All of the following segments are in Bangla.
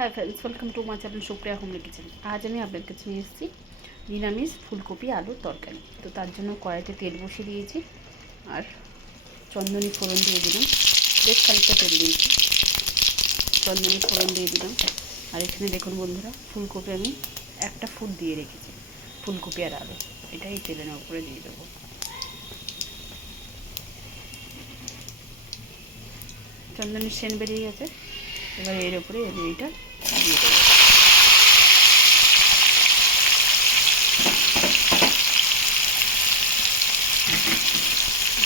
Hi friends, welcome to my channel Supriya homely kitchen. আজ আমি আপনাদের কাছে নিয়ে এসেছি নিরামিষ ফুলকপি আলুর তরকারি। তো তার জন্য কড়াইতে তেল বসিয়ে দিয়েছি আর চন্দনী ফোড়ন দিয়ে দিলাম। বেশ খানিকটা তেল দিয়েছি, চন্দনী ফোড়ন দিয়ে দিলাম। আর এখানে দেখুন বন্ধুরা, ফুলকপি আমি একটা ফুট দিয়ে রেখেছি। ফুলকপি আর আলু এটা এই তেলের উপরে দিয়ে দেবো। চন্দনের সেন বেরিয়ে গেছে, এবার এর উপরে এইটা দিয়ে দেবো।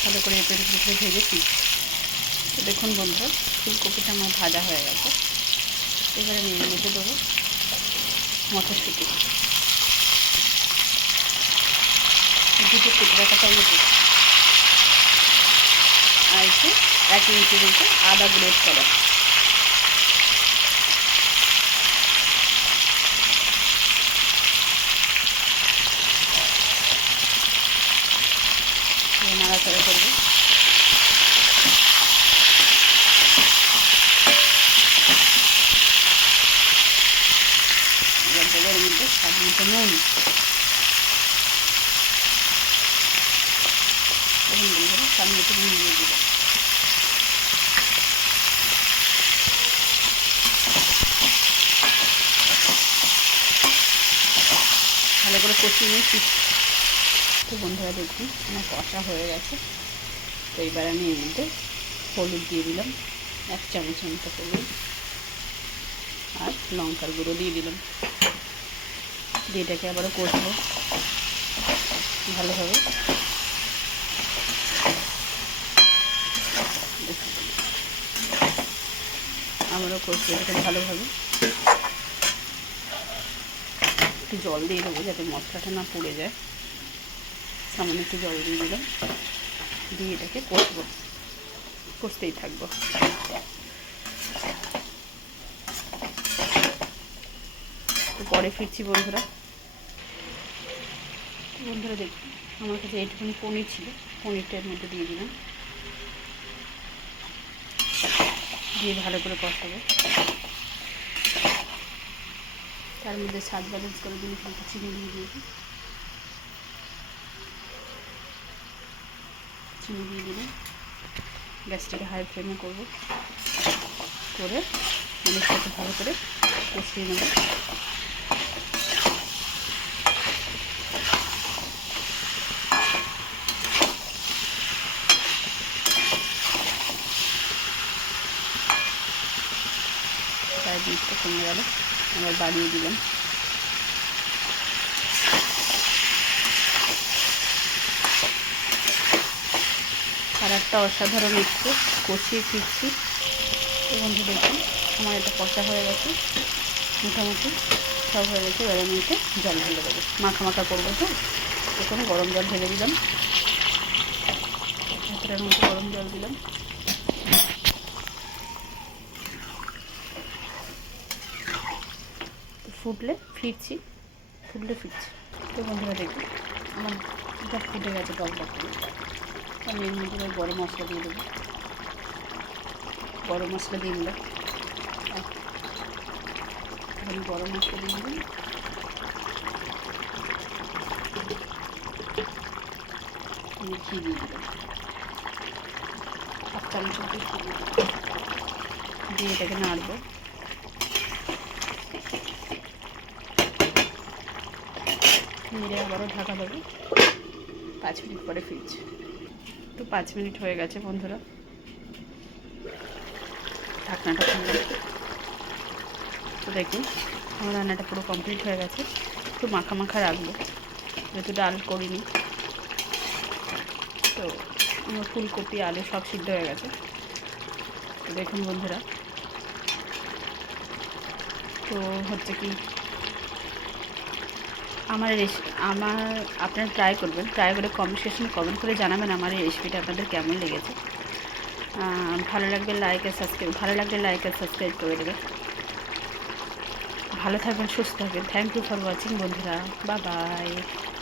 ভালো করে এপের ভিতরে ভেজেছি। তো দেখুন বন্ধুরা, ফুলকপিটা আমার ভাজা হয়ে গেছে। এবারে আমি এর মধ্যে দেবো মটরশুঁটি, দুটো কেটে রাখা টমেটো, আর একটু 1 ইঞ্চি মতো আদা গ্রেট করা। নাড়াচাড়া করবো। এবার দেবো এর মধ্যে স্বাদ মতো নুন। এখন বন্ধুরা স্বাদ মতো নুন দিয়ে দেবো। ভালো করে কষিয়ে নিয়েছি। তো বন্ধুরা দেখুন আমার কষা হয়ে গেছে। তো এবার আমি এর মধ্যে হলুদ দিয়ে দিলাম, 1 চামচের মতো হলুদ, আর লঙ্কার গুঁড়ো দিয়ে দিলাম। দিয়ে এটাকে আবারও কষবো ভালোভাবে। আবারও কষবো এটাকে ভালোভাবে। একটু জল দিয়ে দেবো যাতে মশলাটা না পুড়ে যায়। সামান্য একটু জল দিয়ে দিলাম, দিয়ে এটাকে কষবো, কষতেই থাকবো। তো পরে ফিরছি বন্ধুরা। বন্ধুরা দেখুন আমার কাছে এইটুকুনি পনির ছিল, পনিরটার মধ্যে দিয়ে দিলাম, দিয়ে ভালো করে কষাবো। তার মধ্যে স্বাদ ব্যালেন্স করে দিন একটু চিনি দিয়ে দিয়েছি, চিনি দিয়ে দিলাম। গ্যাসটাকে হাই ফ্লেমে করবো, করে মনের সাথে ভালো করে কষিয়ে নেব। প্রায় 20টা কমে গেল, আবার বাড়িয়ে দিলাম। আর একটা অসাধারণ একটু কষিয়ে ফিরছি। তো বন্ধু দেখুন আমার এটা কষা হয়ে গেছে, মোটামুটি সব হয়ে গেছে। এবার আমি এতে জল ঢেলে দেবো, মাখা মাখা করবো। তো এখন গরম জল ঢেলে দিলাম, এতটার মধ্যে গরম জল দিলাম। ফুটলে ফিরছি, তো বন্ধুরা দেখুন আমার এটা ফুটে গেছে টকবক করে। আমি এর মধ্যে গরম মশলা দিয়ে দেবো, গরম মশলা দিয়ে দিলাম। আমি গরম মশলা দিয়ে দিলাম, আমি ঘি দিয়ে দিলাম, 1 চামচ ঘি দিয়ে এটাকে নাড়বো। নেড়ে আবারও ঢাকা দেবো, 5 মিনিট পরে ফিরছি। তো 5 মিনিট হয়ে গেছে বন্ধুরা, ঢাকনাটা খুললাম। তো দেখুন আমার রান্নাটা পুরো কমপ্লিট হয়ে গেছে। একটু মাখা মাখা রাখবো, যেহেতু ডাল করিনি। তো আমার ফুলকপি আলু সব সিদ্ধ হয়ে গেছে। তো দেখুন বন্ধুরা, তো হচ্ছে কি আপনারা ট্রাই করবেন, ট্রাই করে কমেন্ট সেকশনে কমেন্ট করে জানাবেন আমার এই রেসিপিটা আপনাদের কেমন লেগেছে। ভালো লাগলে লাইক আর সাবস্ক্রাইব করে দেবেন। ভালো থাকবেন, সুস্থ থাকবেন। থ্যাংক ইউ ফর ওয়াচিং বন্ধুরা, বাই বাই।